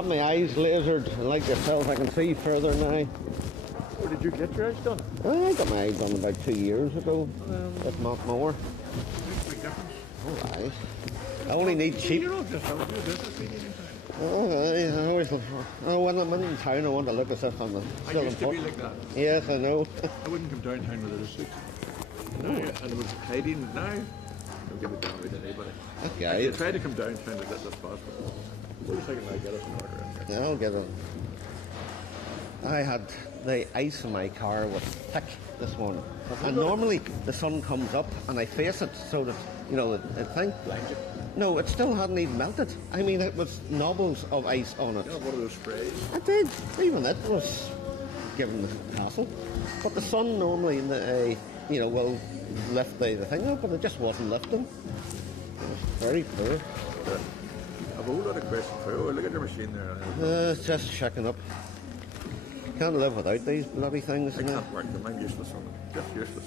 have my eyes lasered, and like yourself, I can see further now. Or did you get your eyes done? I got my eyes done about 2 years ago, if not more. Makes a big difference. Alright. I only need cheap. You're all just out of your business anytime. I always look when I'm in town, I want to look as if I'm I still used to be important. like that. Yes, I know. I wouldn't come downtown without a suit. No, and it was hiding now. Don't give it down with anybody. Okay. I try to come downtown as little as possible. Wait a second, I get us an order in here. Yeah, I'll get it. I had the ice in my car was thick this morning, and normally the sun comes up and I face it so that it thing. Blanket. No, it still hadn't even melted. I mean, it was knobbles of ice on it. You know, one of those sprays. I did. Even it was given the hassle. But the sun normally, will lift the thing up, but it just wasn't lifting. It was very poor. I've a whole lot of questions for you. Oh, look at your machine there. It's just checking up. Can't live without these bloody things. I can't work them. I'm useless on them. Just useless.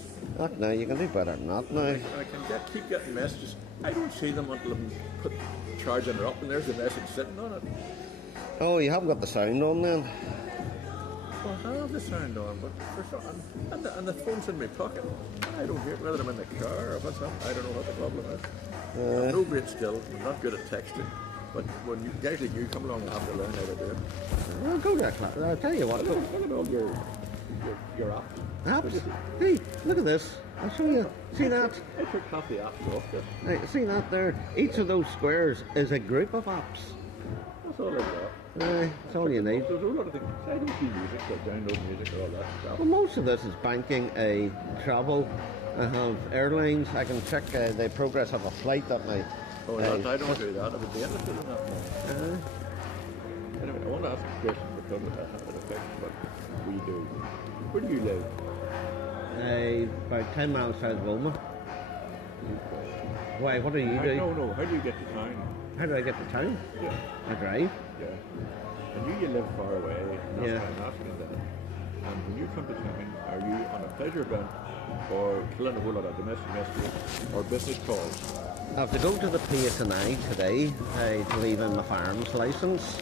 No, you can do better than that now. I can keep getting messages. I don't see them until I'm charging it up, and there's the message sitting on it. Oh, you haven't got the sound on then? Well, I have the sound on, but for some, and the phone's in my pocket. I don't hear it, whether I'm in the car or what's up. I don't know what the problem is. I'm no great skill. I'm not good at texting. But when guys like you come along, I have to learn how to do it. Well, go there, Clark. I'll tell you what. Look at all your apps. Apps? Hey, look at this. I'll show you. See that? I took half the apps off there. Hey, see that there? Each of those squares is a group of apps. That's all I've got. That's all you need. There's a lot of things. I don't see music, or download music, or all that stuff. Well, most of this is banking, travel. I have airlines. I can check the progress of a flight that my... Oh, no, I don't do that. I would be interested in that more. Anyway, I want to ask a question because it has an effect what we do. Where do you live? About 10 miles south of Wilma. Why, what do you do? No. How do you get to town? How do I get to town? Yeah. I drive. Yeah. And you live far away. And that's why I'm asking that. And when you come to town, are you on a pleasure bent or killing a whole lot of domestic messages or business calls? I have to go to the PSNI today to leave in my farm's licence.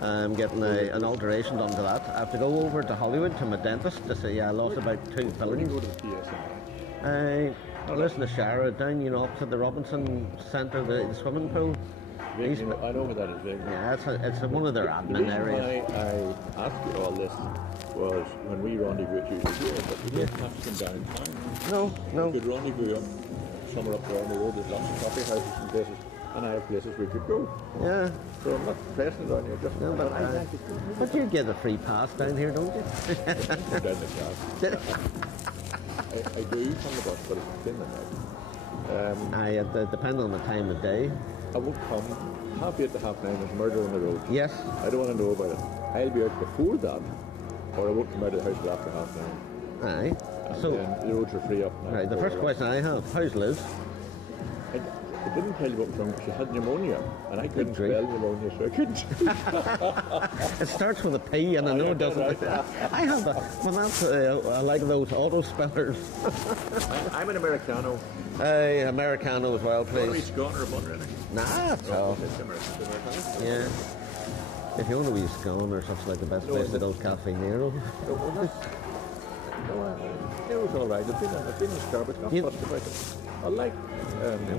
I'm getting an alteration done to that. I have to go over to Hollywood to my dentist to say I lost about 2 Where do you fillings. go to the PSNI? I listen to Shara down, opposite the Robinson Centre, the swimming pool. I know where that is. Yeah, it's one of their admin The reason areas. why I asked you all this was when we rendezvous at usually here, but you didn't have to come downtown. No. You could rendezvous up somewhere up there on the road. There's lots of coffee houses and places, and I have places we could go. Yeah. So I'm not pressing it on you. Just No, but you get a free pass down here, don't you? down the class. I do from the bus, but it's thin the night. Depending on the time of day. I won't come 8:30 to 9:30. There's murder on the road. Yes. I don't want to know about it. I'll be out before that, or I won't come out of the house till after 9:30. Aye. And So, then the roads are free up. right, the first question I have, how's Liz? I didn't tell you what was wrong. She had pneumonia, and I couldn't grief. spell pneumonia, so I couldn't. It starts with a P and I know it doesn't. I have I like those auto spellers. I'm an Americano. Americano as well, Want to be please. Scotch or a bun or anything? Nah, so. It's Americano. Yeah. If you want to be scone or something like the best place to go, Cafe Nero. It was all right. I've been in Starbucks. Not You- fussed about it. I like.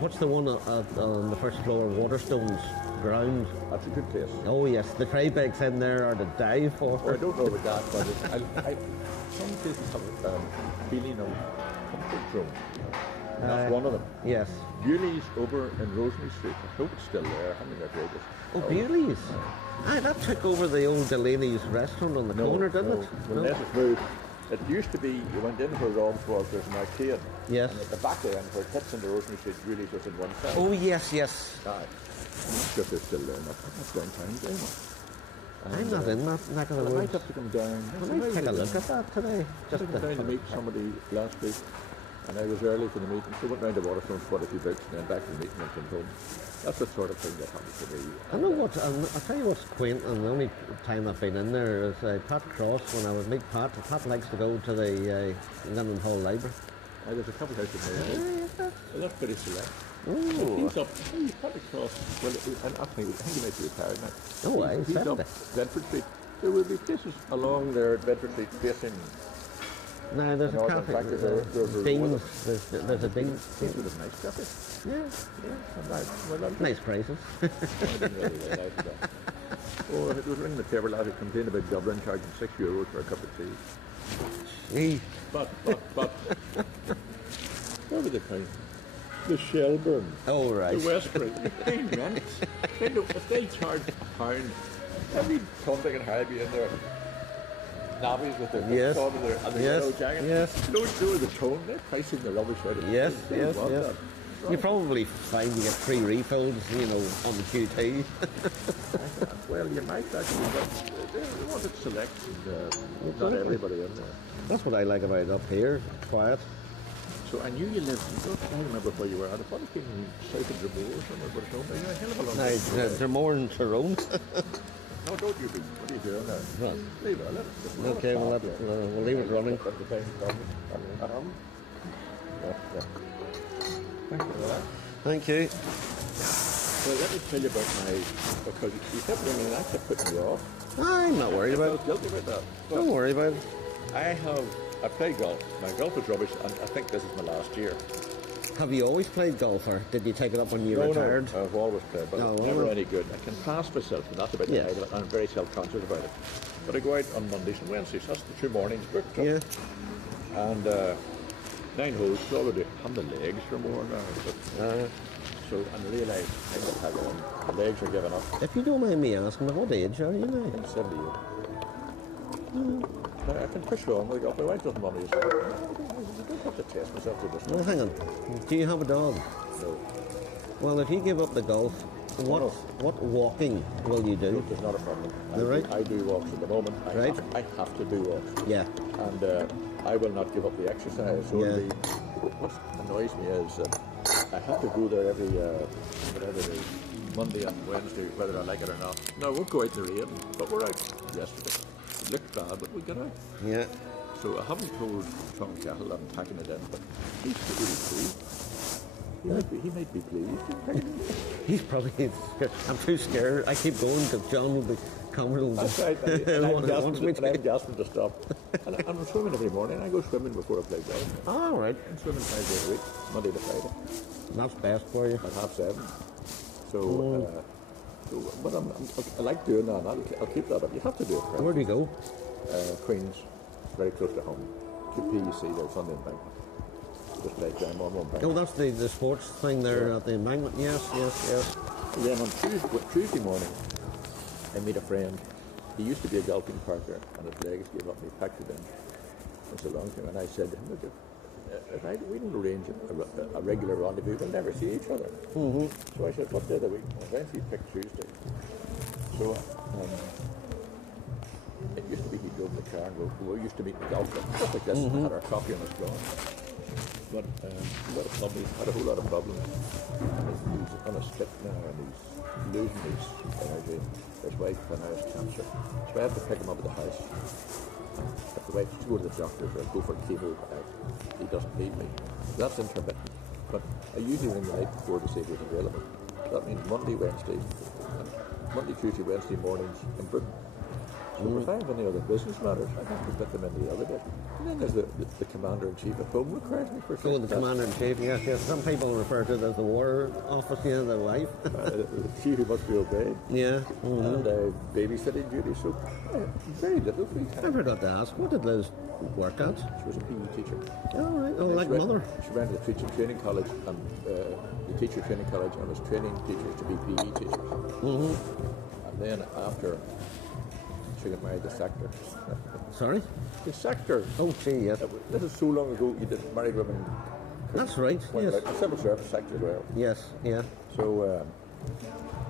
What's the one on the first floor, Waterstones ground? That's a good place. Oh yes, the tray bags in there are to die for. Oh, I don't know about that, but some places have a feeling of comfort zone. That's one of them. Yes. Bewley's over in Rosemary Street. I hope it's still there. I haven't got greatest. Oh, Bewley's. Aye, that took over the old Delaney's restaurant on the corner, didn't it? Well, let it move. It used to be, you went in where Rob's was, there's an arcade. Yes. And at the back end, where it hits into Rosemary Street, really was in one side. Oh yes. Aye. I'm not sure if they're still there. That's downtown game. I'm not in that neck of the I might woods. have to come down. I might take a look at that today. I went down to meet somebody last week, and I was early for the meeting, so I went round to Waterstones, bought a few books, and then back to the meeting and came home. That's the sort of thing that happens to me. I know what. I'll tell you what's quaint, and the only time I've been in there is Pat Cross. When I would meet Pat, Pat likes to go to the London Hall Library. There's a couple houses there. Well, that's pretty select. Ooh. He's up. He's probably crossed. Well, I think he might be retired now. Oh, aye, He's up 70. Bedford Street. There will be places along there at Bedford Street facing. No, there's a Northern cafe. Factory, there's Dean's. There's a Dean's. Seems to have nice cafe. Yeah. Well, Nice prices. I didn't really realise that. Oh, it was ringing the table lad who complained about Dublin charging €6 for a cup of tea. Gee. But, what were the kind? The Shelburne, Oh, right. the Westbury, they rent. If they charge £1, every convict and Harvey in there, navvies with their Yes. top and their Yes. yellow jacket. Yes. You don't do the tone, they're pricing the rubbish out of it. Yes, They yes, want yes. that. You probably find you get free refills, you know, on the QT. Well, you might actually, but they want it select, and not everybody in there. That's what I like about it up here. Quiet. So I knew you lived, I remember where you were. I thought it came south of Dromore or somewhere, but it's only a hell of a long Now, way. they're more in Tyrone. No, don't you be. What are you doing now? Well, Leave it, let it. okay, we'll leave it running. At the time comes. Yeah. Thank you for that. Thank you. Well, let me tell you about because you kept ringing and I kept putting you off. I'm not worried I about felt it. guilty about that. Don't worry about it. I play golf. My golf is rubbish, and I think this is my last year. Have you always played golf, or did you take it up when you retired? No, I've always played, but No, it's well, never well. any good. I can pass myself, and that's about Yeah. it. I'm very self-conscious about it. But I go out on Mondays and Wednesdays. That's the 2 mornings booked up. Yeah. And 9 holes, so already have the legs for more now. But, so I realise I'm not having them. The legs are giving up. If you don't mind me asking, at what age are you now? I'm 78. Now, I can push on with the golf. My wife doesn't want me to. I don't have to test myself to this. Well, hang on. Do you have a dog? No, Well, if you give up the golf, what walking will you do? there's not a problem. All right. I do walks at the moment. Right. I have to do walks. Yeah. And I will not give up the exercise. So Yeah. what annoys me is that I have to go there every whatever it is, Monday and Wednesday, whether I like it or not. No, I won't go out in the rain, but we're out yesterday. It looked bad, but we got out. Yeah. So I haven't told Tom Kettle I'm packing it in, but he's really pleased. He might be pleased. He's probably scared. I'm too scared. I keep going because John will be coming. That's right. And I'm wants me gasping to stop. And I'm swimming every morning. I go swimming before I play golf. All right. I'm swimming 5 days a week, Monday to Friday, That's best for you. at 7:30. So, but I like doing that. And I'll keep that up. You have to do it. Right? Where do you go? Queens, very close to home. PEC, there's on the embankment. Just like I'm on one bank. Oh, that's the sports thing there at the embankment. Yes, yes, yes. Then on Tuesday morning, I meet a friend. He used to be a golfing partner, and his legs gave up. And he packed it in. It's a long time, and I said to him, "Look, if we don't arrange a regular rendezvous, we'll never see each other." Mm-hmm. So I said, "What day of the week?" Well, eventually he picked Tuesday. So it used to be he drove the car and we used to meet in the golf club, stuff like this, and had our coffee on his lawn. But he's had a whole lot of problems. He's on a stick now, and he's losing his energy. His wife now has cancer, so I have to pick him up at the house. If the wife to go to the doctors or go for chemo, he doesn't need me. That's intermittent. But I usually ring the night before to see if he's available. That means Monday, Tuesday, Wednesday mornings in Britain. So if I have any other business matters, I have to fit them into the other bit. And then there's the commander-in-chief at home requires me for Oh, the commander-in-chief. Yes, yes. Some people refer to it as the war office, yeah, the wife. She who must be obeyed. Yeah. And babysitting duty. So very little free I time. forgot to ask, what did Liz work at? She was a PE teacher. All right. Oh, like She went- mother. She went to the teacher training college and the teacher training college and was training teachers to be PE teachers. And then after she got married, the sector. Sorry? The sector. Oh, gee, yes. This is so long ago. You didn't marry women. That's right. Well, Yes. the civil service sector as well. Yes, yeah. So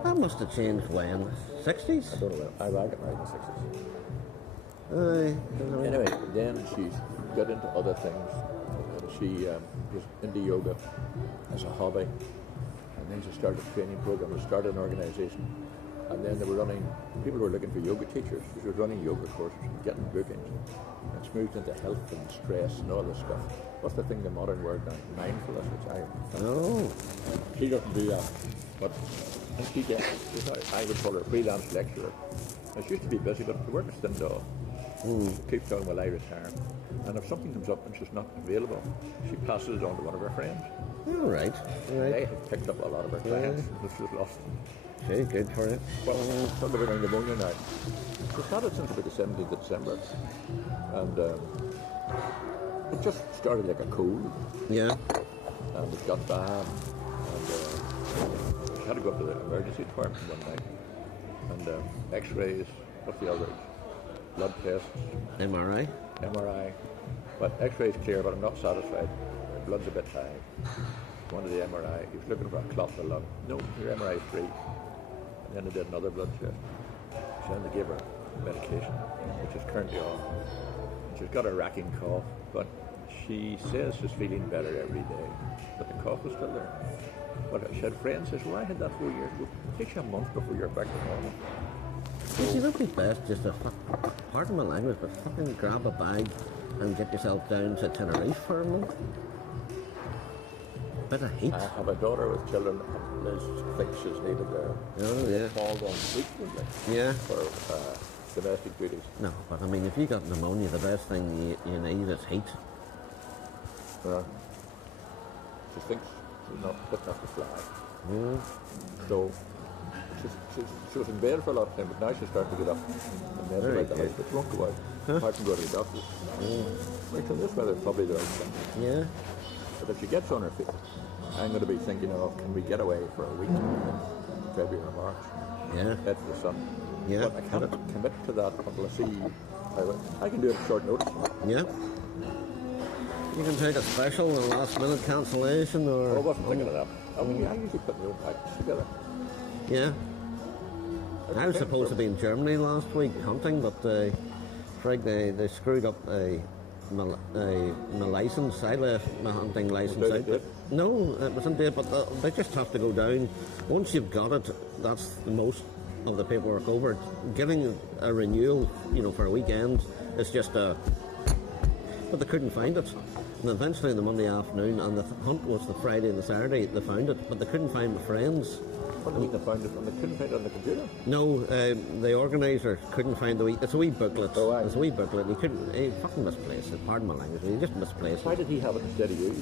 That must have changed when? 60s? I don't know. I got married in the 60s. Aye. Anyway, then she's got into other things. She was into yoga as a hobby, and then she started a training program and started an organisation. And then they were running, people were looking for yoga teachers. She was running yoga courses, getting bookings. And it's moved into health and stress and all this stuff. What's the thing, the modern word now? Mindfulness, which she doesn't do that. But and she gets, I would call her a freelance lecturer. And she used to be busy, but the work is thin off. Keep going while I retire. And if something comes up and she's not available, she passes it on to one of her friends. All right. They have picked up a lot of her clients, which she's lost. Okay, good for it. Well, I'm living in pneumonia now. We've had it since about the 17th of December. And it just started like a cold. Yeah. And it got bad. And she had to go up to the emergency department one night. And x-rays, what's the other? Blood tests. MRI. But x-ray's clear, but I'm not satisfied. Blood's a bit high. One of the MRI, he was looking for a clot in the lung. No, your MRI is free. And then they did another blood test. So then they gave her medication, which is currently on. She's got a racking cough, but she says she's feeling better every day. But the cough is still there. But she had friends says, well, I had that 4 years ago. It takes you a month before you're back to normal. See, it would be best just to, pardon my language, but fucking grab a bag and get yourself down to Tenerife for a month. Bit of heat. I have a daughter with children, and Liz thinks she's needed there. Oh, yeah. Called on frequently for domestic duties. No, but I mean, if you got pneumonia, the best thing you need is heat. She thinks she's not fit enough to fly. So she was in bed for a lot of time, but now she's starting to get up and then about the house, but she won't go out. I can go to the doctors. Like, so this weather is probably the right thing. Yeah. But if she gets on her feet, I'm going to be thinking of, can we get away for a week in February or March? Yeah. Head to the sun. Yeah. But I can't commit to that until I see I can do it at short notice. Yeah. You can take a special and last minute cancellation or... I wasn't thinking of that. I usually put my own packs together. Yeah. I was supposed to be in Germany last week hunting, but Craig, they screwed up my license. I left my hunting license out. No, it wasn't there, but they just have to go down. Once you've got it, that's the most of the paperwork over. Getting a renewal, for a weekend is just a... But they couldn't find it. And eventually on the Monday afternoon, and the hunt was the Friday and the Saturday, they found it, but they couldn't find my friends. What do you mean they found it? And they couldn't find it on the computer? No, the organiser couldn't find it's a wee booklet. Oh, it's a wee booklet. He fucking misplaced it. Pardon my language. He just misplaced it. Why did he have it instead of you?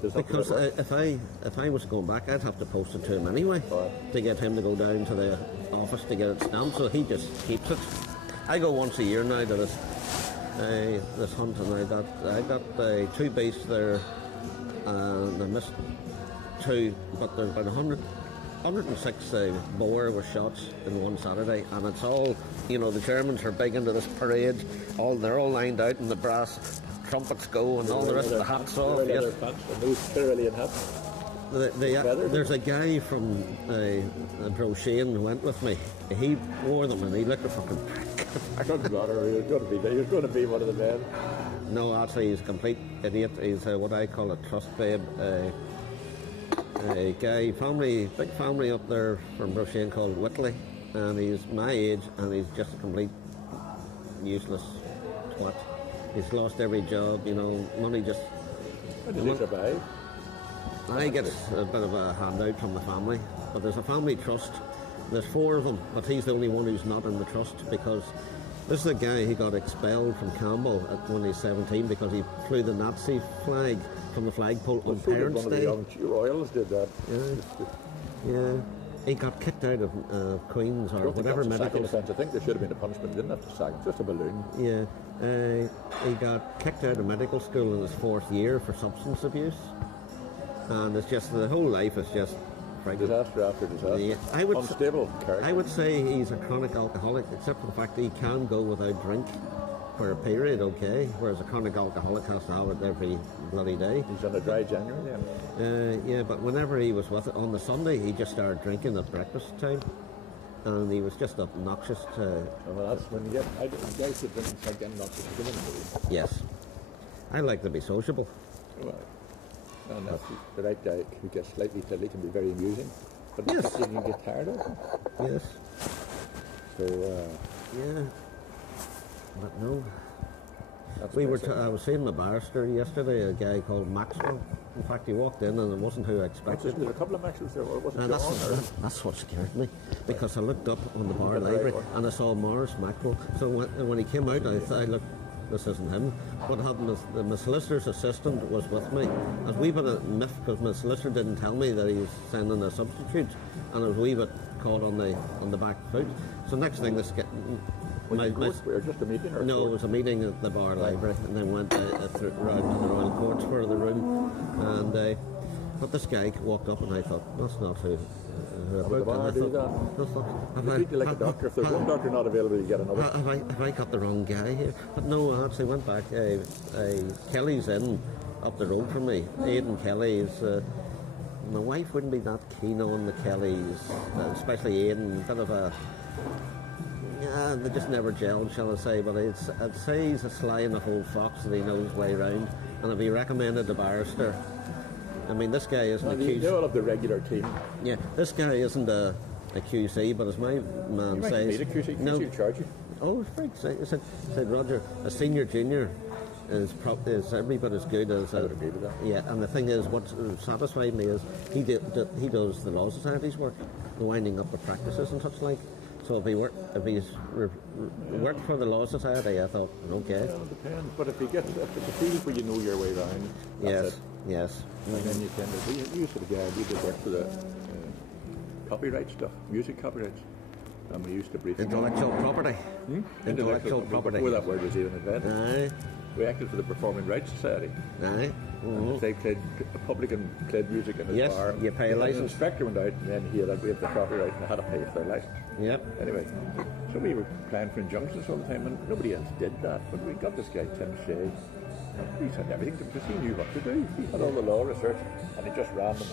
Because if I was going back, I'd have to post it to him anyway to get him to go down to the office to get it stamped. So he just keeps it. I go once a year now to this hunt, and I got 2 beasts there, and I missed 2, but there's about 106 boar were shot in one Saturday, and it's all, the Germans are big into this parade. They're all lined out, and the brass trumpets go, and all the rest of the hats off. Yes. And those Tyrolean hats. There's a guy from Brochéan who went with me. He wore them, and he looked a fucking prick. Doesn't matter. He was going to be one of the men. No, actually, he's a complete idiot. He's what I call a trust babe. A guy, big family up there from Brochéan called Whitley, and he's my age, and he's just a complete useless twat. He's lost every job, money just... How did he survive? I get a bit of a handout from the family, but there's a family trust. There's 4 of them, but he's the only one who's not in the trust, because this is a guy who got expelled from Campbell when he was 17 because he flew the Nazi flag from the flagpole on Parents' Day. One of the young royals did that. Yeah. He got kicked out of Queen's or whatever medical... I think there should have been a punishment. He didn't have to sack him, just a balloon. Yeah. He got kicked out of medical school in his 4th year for substance abuse. And it's just, the whole life is just... Disaster after disaster. Yeah. Unstable character. I would say he's a chronic alcoholic, except for the fact that he can go without drink for a period, okay, whereas a chronic alcoholic has to have it every bloody day. He's on a dry January then? Yeah, but whenever he was with it, on the Sunday, he just started drinking at breakfast time. And he was just obnoxious to... Well, that's when you get... guys that didn't think obnoxious to give him. Yes. I like to be sociable. Well, and that's the right guy who gets slightly silly can be very amusing. But yes. You can get tired of him. Yes. So Yeah. But no. that's We were. basically- I was seeing the barrister yesterday. A guy called Maxwell. In fact, he walked in and it wasn't who I expected. There's a couple of matches there. Or was it And John? Or? that's what scared me, because I looked up on the bar got the right library one. and I saw Morris Mackerel. So when he came out, I thought, look, this isn't him. What happened is my solicitor's assistant was with me. It was a wee bit of miff because my solicitor didn't tell me that he was sending a substitute, and I was a wee bit caught on the back foot. So next thing, this get Was it court or just a meeting? Or no, it court? was a meeting at the bar library, and then went round to the Royal Courts for the room. And but this guy walked up, and I thought, that's not who. I Would the booked. And bar I do thought, that? that's not- have You I- treat you like a have- doctor. If there's one doctor not available, you get another. have I got the wrong guy here? But no, I actually went back. Kelly's in up the road from me. Aidan Kelly is. My wife wouldn't be that keen on the Kellys, especially Aidan. Bit of a. Yeah, they just never gelled, shall I say. But I'd say he's a sly in the whole fox that he knows way round. And if he recommended the barrister, I mean, this guy isn't a They QC. all have the regular team. Yeah, this guy isn't a QC, but as my man You might says, need a QC. no. QC will charge you. Oh, it's right. Said Roger, a senior junior is every bit as good as. I would agree with that. Yeah, and the thing is, what satisfied me is he does the Law Society's work, the winding up of practices and such like. So if he's worked for the Law Society, I thought, okay, Well, it depends. But if it's a field where you know your way around, that's yes, it. yes, And then you tend to. We used to the guy. We did work for the copyright stuff, music copyrights, and we used to brief. intellectual property, intellectual property. Before that word was even invented. Aye, We acted for the Performing Rights Society. aye. And they played publican played music in his Yes, bar. you pay a And the license. inspector went out, and then he had waived the copyright, and they had to pay for their license. Yep. Anyway, so we were applying for injunctions all the time, and nobody else did that. But we got this guy Tim Shea. And he said everything to him because he knew what to do. He had all the law research, and he just ran them.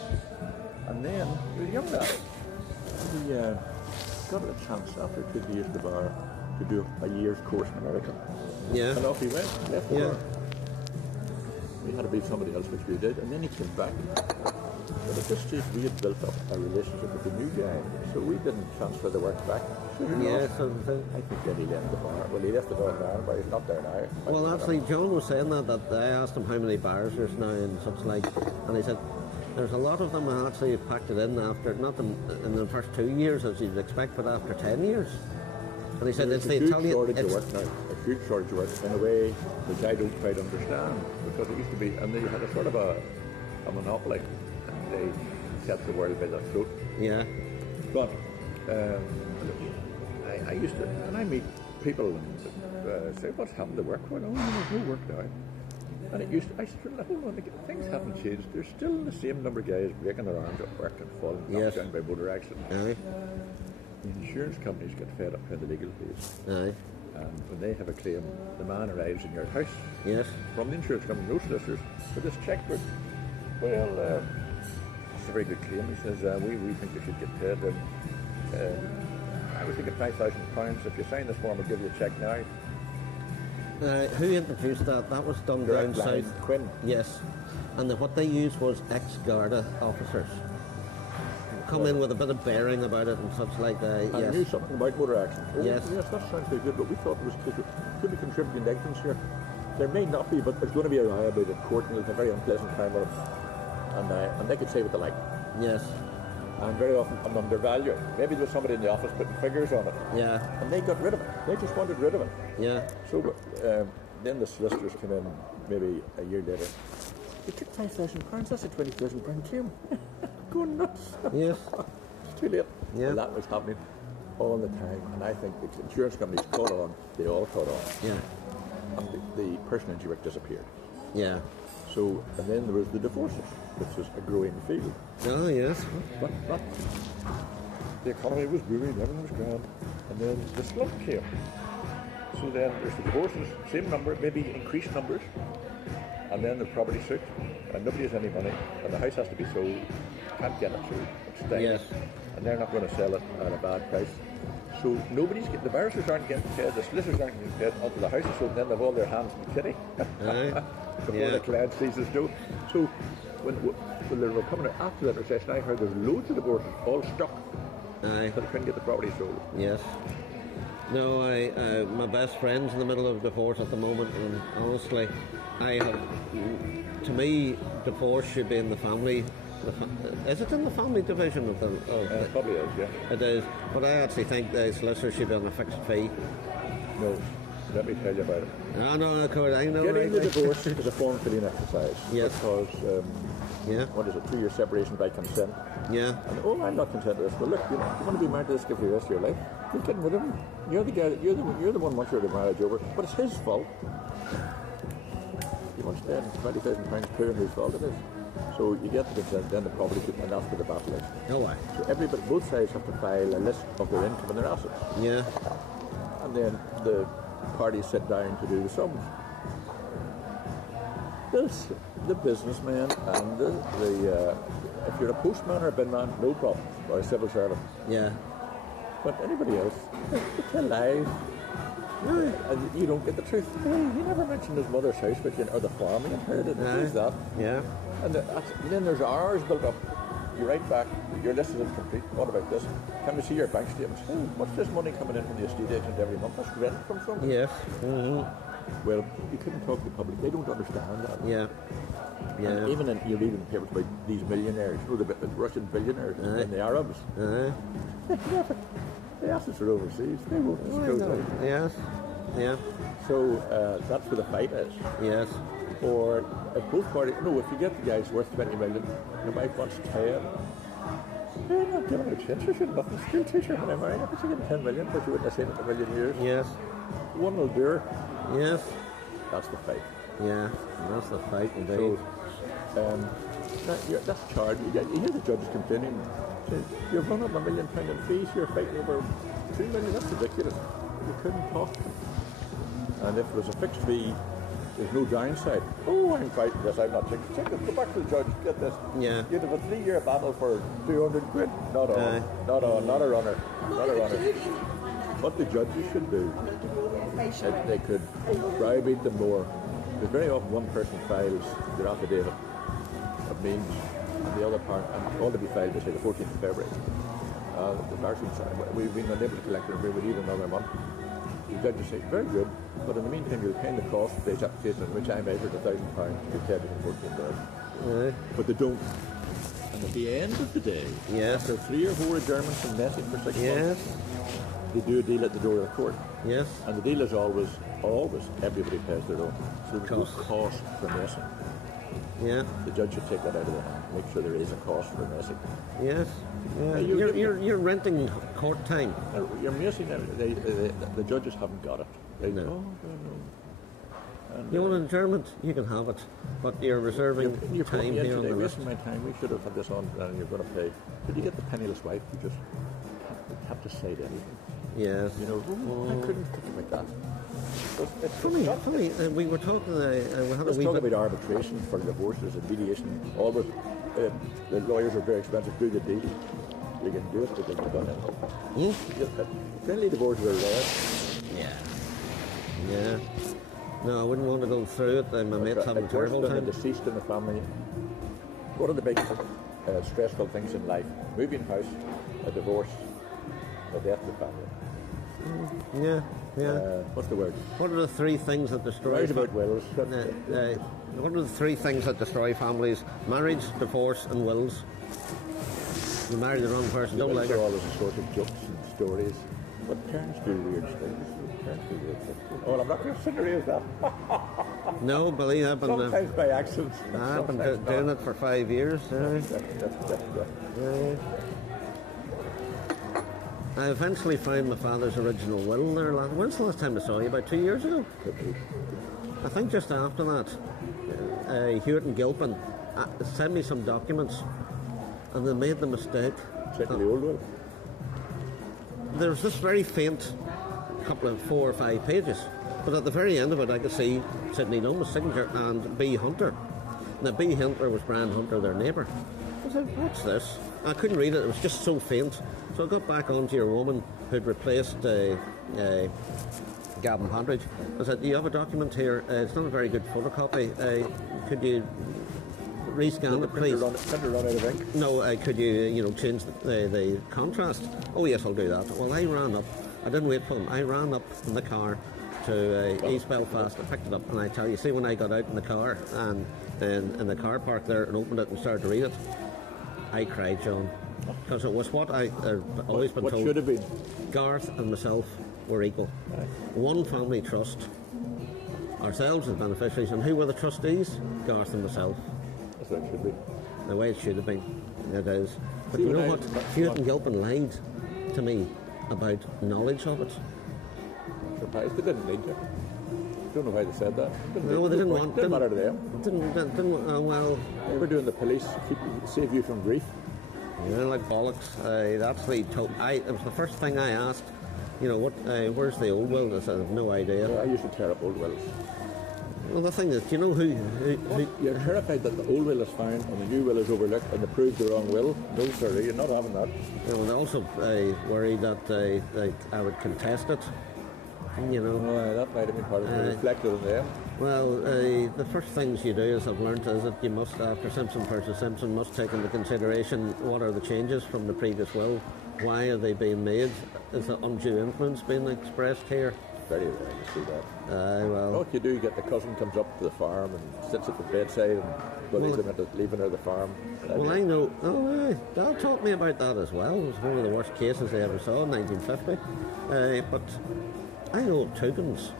And then he was a young lad. He got a chance after 2 years at the bar to do a year's course in America. Yeah. And off he went, left the Yeah. bar. We had to beat somebody else, which we did, and then he came back. But at this stage, we had built up a relationship with the new guy, so we didn't transfer the work back. So we Yeah, lost. so I think that he left the bar. Well, he left the bar in Ireland, but he's not there now. well, actually, John was saying that I asked him how many bars there's now and such like, and he said there's a lot of them that actually packed it in after, not in the first 2 years as you'd expect, but after 10 years. And he said There's it's a the huge Italian. shortage of It's, work now. A huge shortage of work in a way which I don't quite understand, because it used to be, and they had a sort of a monopoly, and they kept the world by the throat. yeah, But I used to, and I meet people and say, "What's happened to work?" Well, no, there's no work now. And it used to, I said, "Well, hold on, things haven't changed. There's still the same number of guys breaking their arms at work and falling Yes. knocked down by motor accidents." aye, The insurance companies get fed up by the legal fees. aye, And when they have a claim, the man arrives in your house yes, from the insurance company, no solicitors, with this checkbook. Well, it's a very good claim. He says, we think you should get paid. I was thinking £5,000. If you sign this form, I'll give you a check now. Who introduced that? That was done down Direct line, south. Quinn. Yes, and what they used was ex-Garda officers. Come in with a bit of bearing about it and such like that. And I knew Yes, something about motor accidents. Oh, Yes. yes, that sounds very good, but we thought could be contributing negligence here. There may not be, but there's going to be a riot about it in court, and it's a very unpleasant time with them. And they could say what they like. yes, And very often I'm undervalued. Maybe there was somebody in the office putting figures on it, yeah, and they got rid of it. They just wanted rid of it. yeah, So then the solicitors came in maybe a year later. They took £5,000. That's a £20,000 claim. Going nuts. yes, It's too late. Yeah. And that was happening all the time. And I think the insurance companies caught on. They all caught on. yeah, And the personal injury work disappeared. yeah. So, and then there was the divorces, which was a growing field. Oh, yes, But the economy was booming, everything was grand. And then the slump came. So then there's the divorces, same number, maybe increased numbers. And then the property suit, and nobody has any money, and the house has to be sold. Can't get it sold. It's dying. Yes. And they're not going to sell it at a bad price. So nobody's getting, the barristers aren't getting paid, the solicitors aren't getting paid until the house is sold, and then they've all their hands in the kitty aye, before Yeah. the client sees the dough. So when they were coming out after that recession, I heard there's loads of divorces all stuck, aye, but they couldn't get the property sold. yes. No, my best friend's in the middle of divorce at the moment, and honestly, to me, divorce should be in the family. Is it in the family division of the? It probably is, yeah. It is, but I actually think the solicitor should be on a fixed fee. No, let me tell you about it. I know, of course, I know. Getting the Right? divorce is a form filling exercise. Yes. Because, Yeah, what is it, 2 year separation by consent? yeah, And, oh, I'm not content with this. Well, look, you want to be married to this guy for the rest of your life? You're getting rid of him. You're the guy, you're the one wants your marriage over, but it's his fault. You want to spend £20,000 poorer than whose fault it is. So you get the consent, then the property, and that's where the battle is. no way. So everybody, both sides have to file a list of their income and their assets. Yeah, And then the parties sit down to do the sums. The businessman and if you're a postman or a bin man, no problem, or a civil servant. yeah, But anybody else, they tell lies. And you don't get the truth. Hey, he never mentioned his mother's house, or the farm he inherited. Who's that? yeah, And then there's hours built up. You write back, your list is incomplete. What about this? Can we see your bank statements? Hey, what's this money coming in from the estate agent every month? That's rent from somewhere. yes, Well, you couldn't talk to the public. They don't understand that. yeah, And yeah. even you read in the papers about these millionaires, the Russian billionaires and the Arabs. The assets are overseas. They won't disclose that. Yes, yeah, So that's where the fight is. yes, Or if both parties, no, if you get the guy's worth 20 million, the wife wants 10. They're not giving her 10. She should nothing. School teacher when I married her, but she get 10 million, but you wouldn't have seen it in a million years. yes, One will do her. yes, That's the fight. yeah. That's the fight So, indeed. that's charged. You hear the judges complaining. Say, you've run up £1 million in fees. You're fighting over 2 million. That's ridiculous. You couldn't talk. And if there was a fixed fee, there's no downside. Oh, I'm fighting this. I'm not taking it. Go back to the judge. Get this. Yeah. You'd have a 3-year battle for 200 quid. Not on. Not on. Not a runner. Not a runner. What the judges should do, if they could browbeat them more. Because very often one person files their affidavit of means, and the other part, and all to be filed, they say the 14th of February. The Marshal's we've been unable to collect it, we would need another month. The judges say, very good, but in the meantime you'll pay the cost of this application, which I measured £1,000 to tell you in 14 days. But they don't. And at the end of the day, Yes. after 3 or 4 adjournments and messing for 6 Yes, months, they do a deal at the door of the court. yes, And the deal is always, everybody pays their own. So there's no cost for messing. yeah, The judge should take that out of their hand, make sure there is a cost for messing. yes. Yeah. you- You're renting court time. You're missing it. The judges haven't got it. They No. no. And, You want an adjournment? You can have it, but you're reserving you're time putting me in here on today, the list. wasting my time. We should have had this on, and you're going to pay. Did you get the penniless wife? You just have to say to anything. Yes. You know, I couldn't think about that. It's Funny. We were talking. We had a Let's wee talk bit. about arbitration for divorces and mediation. Always, the lawyers are very expensive. Do the deal. You can do it, but they've done it. Friendly divorces are rare. Yeah. No, I wouldn't want to go through it. My mate's having a It's worse terrible than time. a deceased in the family. What are the big stressful things in life? Moving house, a divorce, a death in the family. Yeah. What's the word? What are the 3 things that destroy? Rise about wills. What are the 3 things that destroy families? Marriage, divorce, and wills. You marry the wrong person. Don't like Those are her. always a source of jokes and stories. But parents do weird things. Parents do weird things. Oh, I'm not going to sit and raise that. No, believe I've been. Sometimes by accident. I've been sometimes doing not. it for 5 years. I eventually found my father's original will there. When's the last time I saw you? About 2 years ago? I think just after that. Hewitt and Gilpin sent me some documents and they made the mistake. Check the old will. There's this very faint couple of 4 or 5 pages, but at the very end of it I could see Sidney Noma's signature and B. Hunter. Now B. Hunter was Brian Hunter, their neighbour. I said, what's this? I couldn't read it, it was just so faint. So I got back onto your woman who'd replaced Gavin Partridge. I said, do you have a document here? It's not a very good photocopy. Could you rescan it, please? Printer run out of ink. No, could you, change the contrast? Oh yes, I'll do that. Well, I ran up I didn't wait for them. I ran up in the car to East Belfast and picked it up. And I tell you, see, when I got out in the car and in the car park there and opened it and started to read it, I cried, John, because it was what I always been What told. should have been. Garth and myself were equal. One family trust, ourselves as beneficiaries, and who were the trustees? Garth and myself. That's what it should be. The way it should have been. It is. But See, you know when I what? was- Hewitt and Gilpin lied to me about knowledge of it. Surprised they didn't need to. Don't know why they said that. No, they didn't want. Didn't matter to them. Well, They were doing the police, save you from grief. yeah, like bollocks. It actually told. It was the first thing I asked. You know what? Where's the old will? I said, I have no idea. I used to tear up old wills. Well, the thing is, do you know who You're terrified that the old will is found and the new will is overlooked and they proved the wrong will? No, sir, you're not having that. you know, they're also worried that I would contest it. You know. Oh, that might have been part of it. Reflected on them. Well, the first things you do, as I've learnt, is that you must, after Simpson versus Simpson, must take into consideration what are the changes from the previous will, why are they being made, is the undue influence being expressed here? Very rare to see that. Well, What you do, you get the cousin comes up to the farm and sits at the bedside and bullies them into leaving her the farm. well, I know. Oh, Dad taught me about that as well. It was one of the worst cases I ever saw in 1950. But I know of Tugans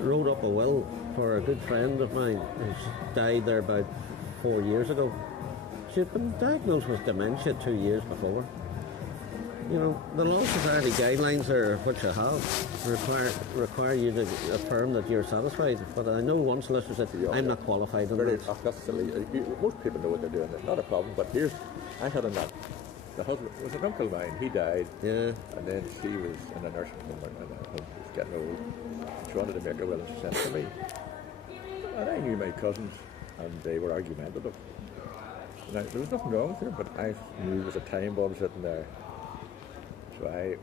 wrote up a will for a good friend of mine who died there about 4 years ago. She had been diagnosed with dementia 2 years before. You know, the Law Society guidelines are which I have require you to affirm that you're satisfied. But I know one solicitor said I'm not qualified on Very, that. that's silly. Most people know what they're doing. It's not a problem. But here's, I had a nut. The husband was an uncle of mine. He died. Yeah. And then she was in a nursing home and her husband was getting old. She wanted to make a will and she sent it to me. And I knew my cousins and they were argumentative. Now, there was nothing wrong with her, but I knew there was a time bomb sitting there. So I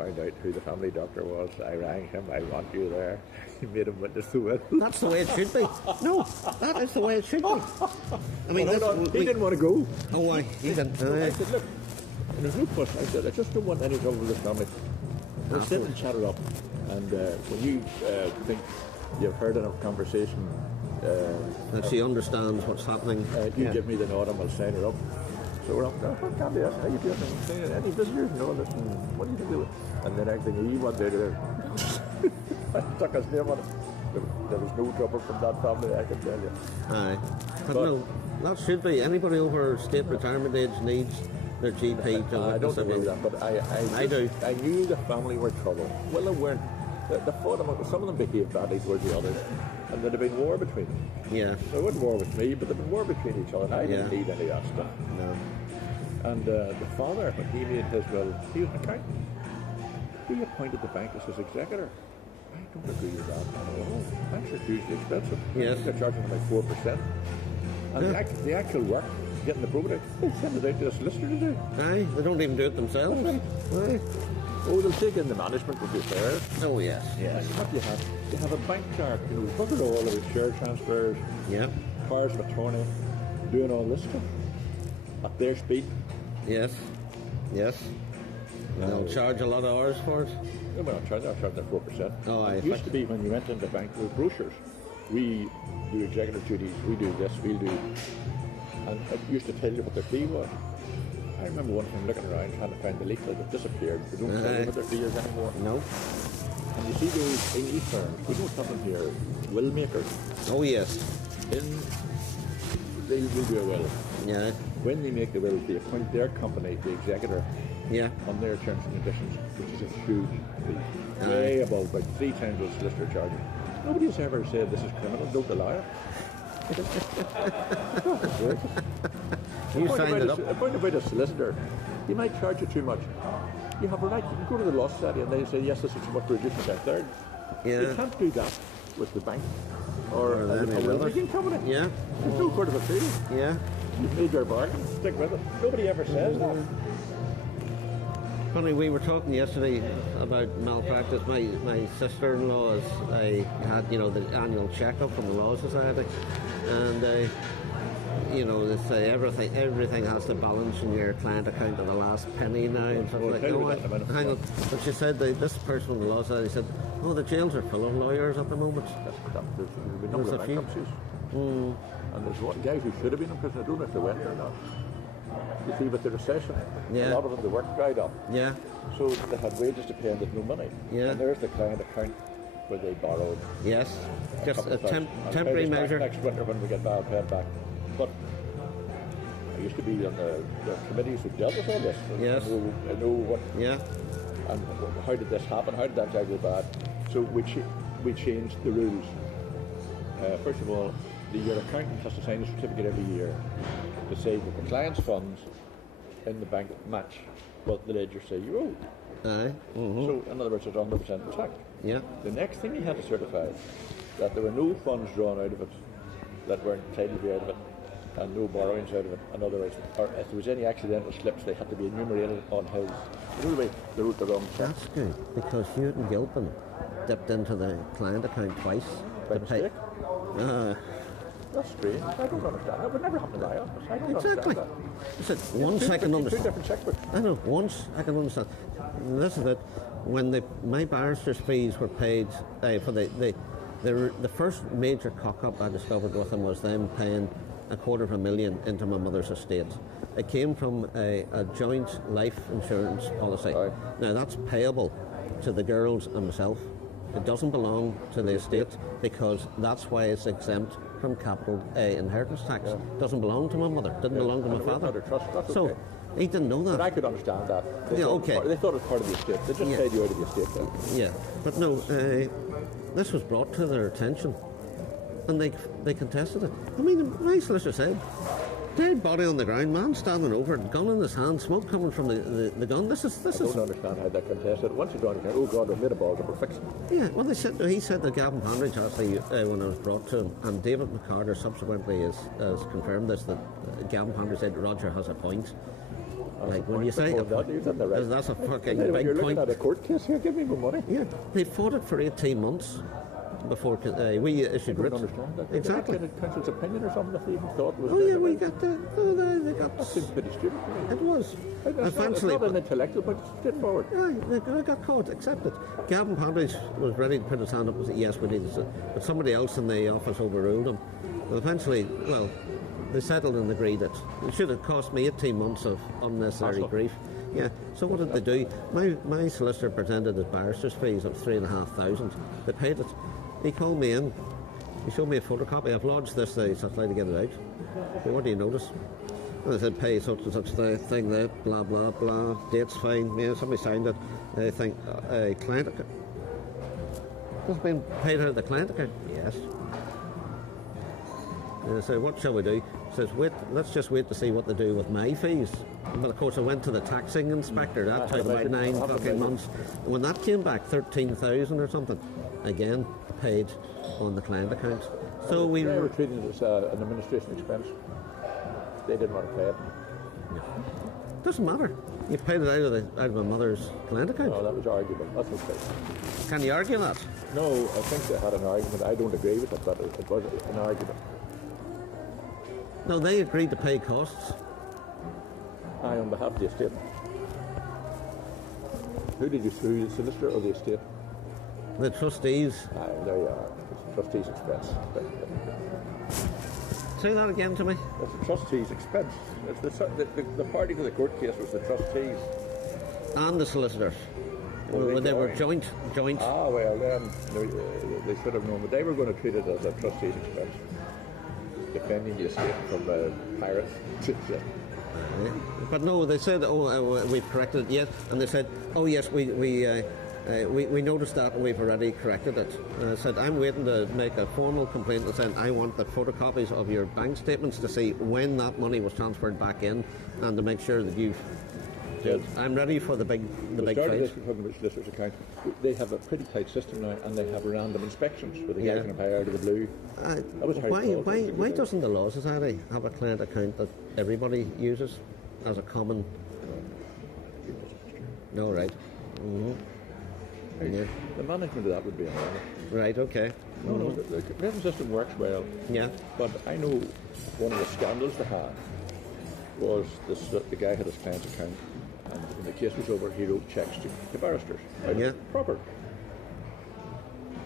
found out who the family doctor was. I rang him. I want you there. He made him witness the will. That's the way it should be. No, that is the way it should be. I mean, Hold on. He didn't want to go. Oh, why? He didn't. I said, look, and there's no fuss. I said, I just don't want any trouble with this family. We'll sit and chat it up. And when you think you've heard enough conversation, that she understands what's happening. you give me the nod and we'll sign her up. So we're up there. Oh, can't be asked. How you doing? I'm saying, any visitors and all this? And what do you think of it? And then next thing he went there to there. I stuck his name on it. There was no trouble from that family, I can tell you. Aye. But no, that should be. Anybody over state retirement age needs their GP to I witness don't a agree with will. that, but I do. I knew the family were trouble. Well, they weren't. The fought among, some of them behaved badly towards the others, and there'd have been war between them. Yeah. There wasn't war with me, but there'd been war between each other, and I didn't Yeah. need any of that stuff. No. And the father, when he made his will, he was an accountant. He appointed the bank as his executor. I don't agree with that at all. Banks are hugely expensive. Yes. They're charging like 4%. And Yeah. the actual work, getting the probate, they send it out to the solicitor to do. Aye, they don't even do it themselves. Aye. Oh, they'll take in the management with the affairs. Oh, yes. Yes. What do you have? You have a bank clerk, you know, look at all of the share transfers, Yeah. powers of attorney, doing all this stuff at their speed. Yes. Yes. And they'll No. charge a lot of hours for it. No, we're not charging, they're charging 4%. Oh, aye. It used to be when you went into the bank, there were brochures. We do executive duties, we do this, we'll do. And it used to tell you what their fee was. I remember one time looking around trying to find the leaflet that disappeared. They don't tell you what their fee is anymore. No. And you see those in firms, we don't have them here, will makers. Oh, yes. They will do a will. Yeah. When they make the will, they appoint their company, the executor, Yeah. on their terms and conditions, which is a huge fee. Aye. Way above, like 3 times what solicitor charges. Nobody's ever said this is criminal, don't allow it. You signed it up. A point about a solicitor, he might charge you too much. You have a right, you can go to the law society and they say, yes, this is what we're reducing by a third. Yeah. You can't do that with the bank or Or a any others. will-making company. Yeah. There's no court of appeal. Yeah. You've made your bargain, stick with it. Nobody ever says that. Funny, we were talking yesterday about malpractice. My sister-in-law had, the annual checkup from the Law Society, and you know, they say everything has to balance in your client account to the last penny now and stuff Well, like tell you no, that in a minute. hang on. But she said this person in the law said, he said, oh, the jails are full of lawyers at the moment. There's been a There's number a of few. bankruptcies. And there's guys who should have been in prison. I don't know if they went or not. You see, with the recession, Yeah. a lot of them, the work dried up. Yeah, So they had wages to pay and there's no money. Yeah. And there's the client account where they borrowed. yes, just couple a of thousand. I'll pay temporary this back measure. Next winter when we get back, I'll pay it back. But I used to be on the committees who dealt with all this. Yes. I know what Yeah, and how did this happen? How did that guy go bad? So we changed the rules. First of all, your accountant has to sign a certificate every year to say that the client's funds in the bank match what the ledger say you owe. aye, So in other words, it's 100% intact. yeah, The next thing he had to certify that there were no funds drawn out of it that weren't entitled to be out of it, and no borrowings out of it. In other words, or if there was any accidental slips, they had to be enumerated on his. You know the way they wrote the wrong check. that's good because Hewett and Gilpin dipped into the client account twice By to pay. mistake. That's strange. I don't understand. That would never happen in my office. I don't Exactly. understand I said, that. once I can Two understand. different checkbooks. I know, once I can understand. This is it. When my barrister's fees were paid for the first major cock-up I discovered with them was them paying $250,000 into my mother's estate. It came from a joint life insurance policy. Aye. Now that's payable to the girls and myself. It doesn't belong to the estate because that's why it's exempt from capital inheritance tax. It doesn't belong to my mother. Didn't belong to my And it went father. under trust. That's So okay. he didn't know that. But I could understand that. Yeah, thought okay. They thought it was part of the estate. They just Yeah. paid you out of the estate then. Yeah, but no, this was brought to their attention, and they contested it. I mean, my solicitor said, dead body on the ground, man standing over it, gun in his hand, smoke coming from the gun. This I is don't understand how they contested. Once you don't understand, oh God, we've made a ball to fix it. yeah. Well, he said that Gavin Pandridge actually when I was brought to him, and David McCarter subsequently has confirmed this that Gavin Pandridge said Roger has a point. Like when you say that's a fucking When big you're point. looking at a court case here, give me more money. Yeah, they fought it for 18 months before we issued I writ. don't understand that. Exactly. Did they get a counsel's opinion or something that they even thought was... Oh yeah, we got the. Oh, they got. That seems pretty stupid to me. It was. It's Eventually, not an intellectual, but it's straightforward. they got caught, accepted. Gavin Pandridge was ready to put his hand up and say, yes, we need this. But somebody else in the office overruled him. But eventually, well, they settled and agreed that it should have cost me 18 months of unnecessary Hassle. grief. Yeah, so what did they do? My solicitor presented his barrister's fees of $3,500. They paid it. He called me in. He showed me a photocopy. I've lodged this, so I'd like to get it out. Well, what do you notice? And I said, pay such and such thing there, blah, blah, blah. Date's fine. Yeah, somebody signed it. I think client account. It's been paid out of the client account? Yes. And I said, what shall we do? He says, wait, let's just wait to see what they do with my fees. But of course, I went to the taxing inspector. That took about 9 fucking months. When that came back, 13,000 or something, again, paid on the client account. So we They were treating it as an administration expense. They didn't want to pay it. doesn't matter. You paid it out of my mother's client account. No, that was arguable. That's okay. Can you argue that? No, I think they had an argument. I don't agree with it, but it was an argument. No, they agreed to pay costs. I, on behalf of the estate. Who did you sue, the solicitor or the estate? The trustees. Aye, there you are. It's the trustee's expense. Say that again to me. It's the trustee's expense. It's the party to the court case was the trustees. And the solicitors. Well, They were joint. Ah, well, then they should have known, but they were going to treat it as a trustee's expense. Defending the estate from pirates. But no, they said, we've corrected it yet. And they said, oh yes, we noticed that and we've already corrected it. And I said, I'm waiting to make a formal complaint and saying I want the photocopies of your bank statements to see when that money was transferred back in and to make sure that you've... Yes. I'm ready for the big Started fight. this from the solicitor's account. They have a pretty tight system now, and they have random inspections where the guy can apply out of the blue. That was a hard call. Why doesn't the Law Society have a client account that everybody uses as a common... No, right. Yeah. The management of that would be another. Right, okay. No, the written system works well. Yeah. But I know one of the scandals they had was the guy had his client's account, and when the case was over, he wrote checks to barristers. Right? Yeah. Proper.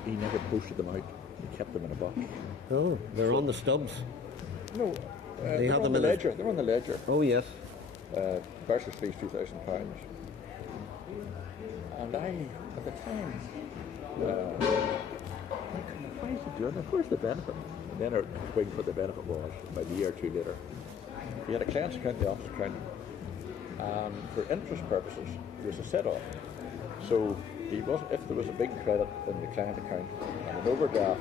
He never posted them out. He kept them in a box. Oh, they're on the stubs. No, They they're have on them the in the- ledger. They're on the ledger. Oh, yes. Barrister's fees £2,000. And I, at the time, why is he doing that? Where's the benefit? And then I was waiting for the benefit was about a year or two later. He had a client's account, the office account, and for interest purposes, there was a set-off. So he wasn't, if there was a big credit in the client account and an overdraft,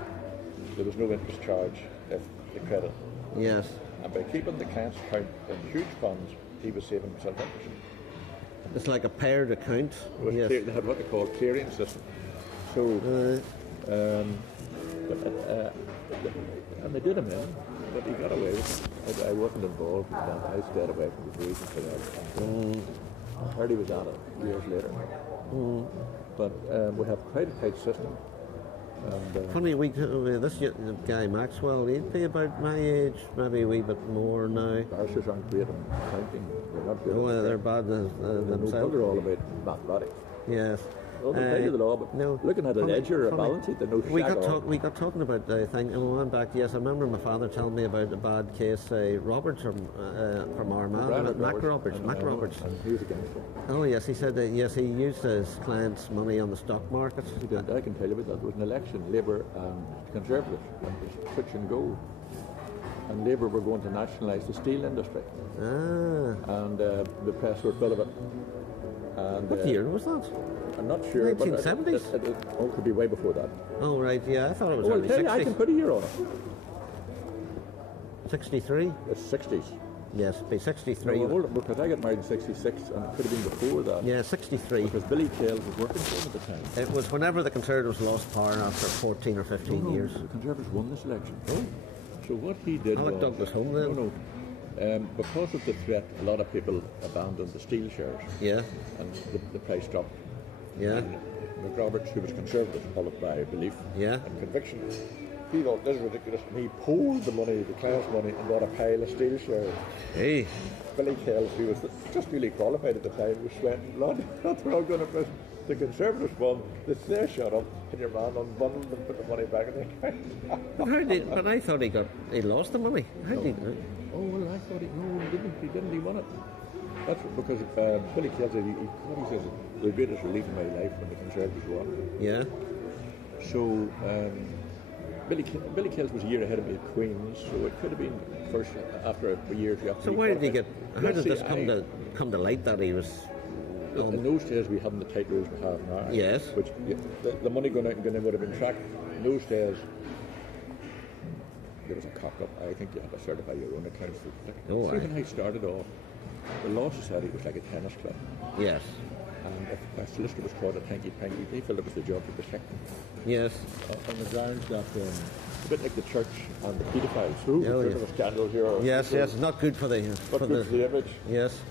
there was no interest charge if the credit. Yes. And by keeping the client's account in huge funds, he was saving himself interest. It's like a paired account. It was Yes. they had what they call clearing system. So, and they did him in, but he got away with it. I wasn't involved with that. I stayed away from the reason for that. I heard he was at it years later. But we have quite a tight system. And, Funny, this guy Maxwell, he'd be about my age, maybe a wee bit more now. barristers aren't great in accounting. They're not good. Oh, at they're bad themselves. They're all about mathematics. Yes. Well, they tell you the law, but no. looking at a Funny- ledger or a funny. balance sheet, they know We shag all. got talking about the thing, and we went back. Yes, I remember my father telling me about a bad case. Roberts from Armagh, Mac Roberts. And, Mac Roberts. And he was a gangster. Oh yes, he said that. Yes, he used his clients' money on the stock market. He did. I can tell you about that. There was an election, Labour and Conservative, and it was touch and go. And Labour were going to nationalise the steel industry, Ah, and the press were full of it. And, what year was that? I'm not sure. but 1970s? It could be way before that. Oh right, yeah, I thought it was Oh, I'll early tell you, I can 60s. put a year on it. 63. It's 60s. Yes, be 63. No, hold on, because I got married in 66, and it could have been before that. Yeah, 63. Because Billy Kells was working for him at the time. It was whenever the Conservatives lost power after 14 or 15 years. The Conservatives won this election. So what he did Alec was... Douglas home then? No. Because of the threat, a lot of people abandoned the steel shares, Yeah, and the price dropped. yeah, And McRoberts, who was Conservative, followed by belief yeah. and conviction, he thought this is ridiculous, and he pulled the money, the client's money, and got a pile of steel shares. Hey, Billy Kells, who was just really qualified at the time, was sweating blood. They're all going to prison. The Conservatives won, the snare shut up, and your man unbundled and put the money back in the account. but I thought he lost the money. How did he? Oh, well, I thought he didn't, he won it. That's because Billy Kells, he says, the greatest relief in my life when the Conservatives won. Yeah, So, Billy Kells was a year ahead of me at Queen's, so it could have been first after a year or two. so why did he get? How did this come to light that he was? In those days, we hadn't the tight rules we have now. Yes. Which the money going out and going in would have been tracked. In those days, there was a cock-up. I think you had to certify your own accounts. Oh, See, aye. when I started off, the Law Society was like a tennis club. Yes, And if a solicitor was caught at hanky-panky, they felt it was the job to protect them. yes, On the grounds that, a bit like the church and the paedophiles. Ooh, Oh, there's yeah. a scandal here. Or yes, yes. It's not good for the Not for good for the image. yes.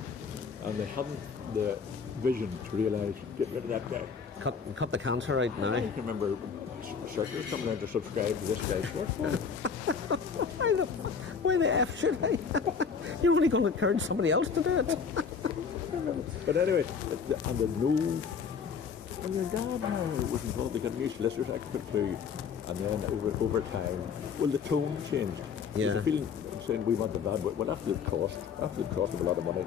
And they hadn't the vision to realise, get rid of that guy. Cut the cancer out I now. can remember circulars coming out to subscribe to this guy's work. Why the F should I? You're only going to encourage somebody else to do it. But anyway, and the no, and your dad now was involved. They got new solicitors I put through, and then over time, well, the tone changed. Yeah. There's a feeling saying we want the bad boys. Well, after it cost them a lot of money.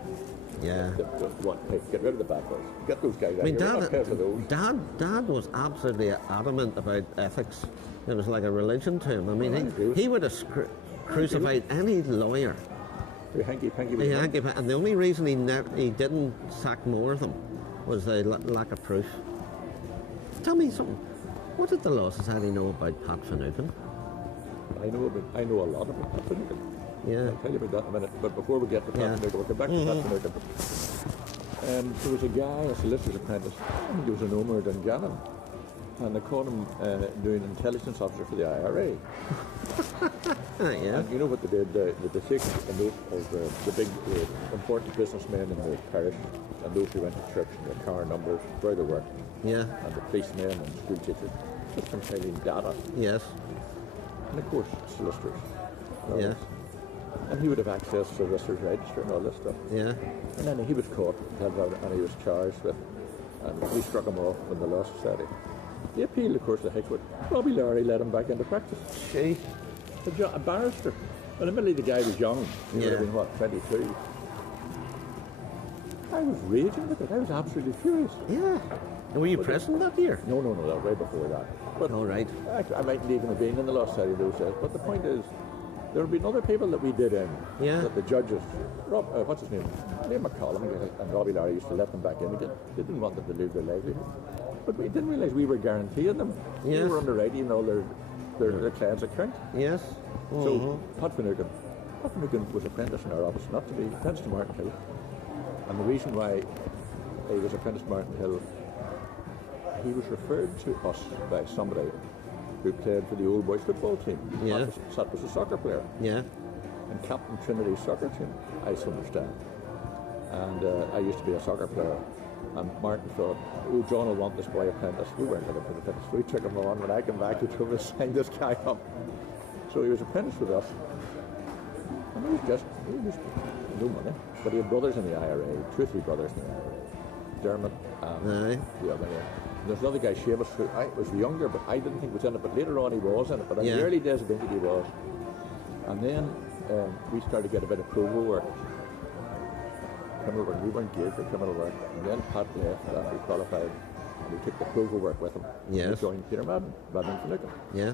Yeah. They want, hey, get rid of the bad boys. Get those guys out I mean, here. We're not paying for those. Dad was absolutely adamant about ethics. It was like a religion to him. I mean, he would have crucified any lawyer. Hanky-panky. Yeah, and the only reason he didn't sack more of them was the lack of proof. Tell me something. What did the Law Society know about Pat Finucane? I know a lot about Pat Finucane. Yeah. I'll tell you about that in a minute. But before we get to Pat Yeah. Finucane, we'll come back to Pat Finucane. There was a guy, a solicitor's apprentice. I think he was an Omer Dungannon. And they called him doing intelligence officer for the IRA. Yeah. And you know what they did? They take a note of the big important businessmen in the parish and those who went to church and their car numbers, where they worked, Yeah. and the policemen and school teachers, just compiling data. Yes. And of course, solicitors. Yeah. And he would have access to the Whistler's Register and all this stuff. Yeah. And then he was caught, held out, and he was charged with, and we struck him off with the Law Society. He appealed, of course, to Hickwood. Robbie Lowry let him back into practice. Gee. A barrister. Well, admittedly, the guy was young. He would have been, what, 22? I was raging with it. I was absolutely furious. Yeah. And were you present that year? No, that was way before that. But All right. I mightn't even have been in the Law Society those days. But the point is, there have been other people that we did in. Yeah. That the judges, what's his name? Liam McCollum and Robbie Lowry used to let them back in again. They didn't want them to lose their livelihood. But we didn't realise we were guaranteeing them. Yes. We were underwriting all their clients' account. Yes. So Pat Finucane was apprenticed in our office, not to be apprenticed to Martin Hill. And the reason why he was apprenticed to Martin Hill, he was referred to us by somebody who played for the old boys football team. Yeah. That was a soccer player. Yeah. And captain Trinity's soccer team, I understand. And I used to be a soccer player. And Martin thought, oh, John will want this boy apprentice. We weren't going to put apprentice. We took him on. When I came back, he told me to sign this guy up. So he was apprenticed with us. And he was no money. But he had brothers in the IRA, 2 or 3 brothers in the IRA. Dermot and the other one. There's another guy, Seamus, who was younger, but I didn't think was in it. But later on he was in it. But in the early days of it, he was. And then we started to get a bit of provo work. Criminal work. We weren't geared for criminal work. And then Pat left after he qualified. And we took the provo work with him. Yes. We joined Peter Madden Finucane. Yeah.